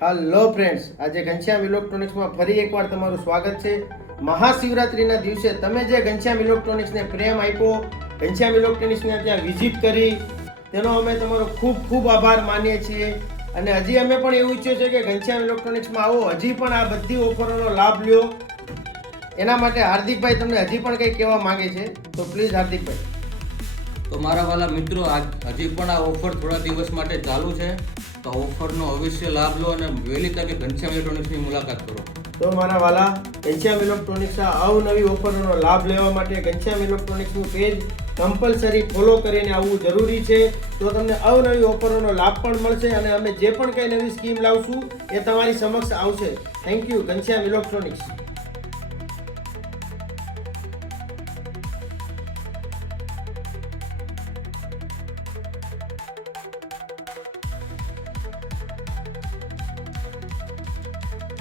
હાલો friends, આજે ઘનશ્યામ ઇલેક્ટ્રોનિક્સમાં ફરી એકવાર તમારું સ્વાગત છે. મહાશિવરાત્રિના દિવસે તમે જે ઘનશ્યામ ઇલેક્ટ્રોનિક્સને પ્રેમ આપ્યો, ઘનશ્યામ ઇલેક્ટ્રોનિક્સને ત્યાં વિઝિટ કરી, તેનો અમે તમારો ખૂબ ખૂબ આભાર માનીએ છીએ. અને હજી અમે પણ એવું ઈચ્છીએ છીએ કે ઘનશ્યામ ઇલેક્ટ્રોનિક્સમાં આવો, હજી પણ આ બધી ઓફરોનો લાભ લ્યો. એના માટે હાર્દિકભાઈ તમને હજી પણ કંઈ કહેવા માંગે છે, તો પ્લીઝ હાર્દિકભાઈ. તો મારા વાલા મિત્રો, હજી પણ આ ઓફર થોડા દિવસ માટે ચાલુ છે, તો ઓફરનો અવશ્ય લાભ લો અને વહેલી તકે ઘનશ્યામ ઇલેક્ટ્રોનિક્સની મુલાકાત કરો. તો મારા વાલા, ઘનશ્યામ ઇલેક્ટ્રોનિક્સના અવનવી ઓફરોનો લાભ લેવા માટે ઘનશ્યામ ઇલેક્ટ્રોનિક્સનું પેજ કમ્પલસરી ફોલો કરીને આવવું જરૂરી છે. તો તમને અવનવી ઓફરોનો લાભ પણ મળશે અને અમે જે પણ કંઈ નવી સ્કીમ લાવશું એ તમારી સમક્ષ આવશે. Thank you Ghanshyam electronics.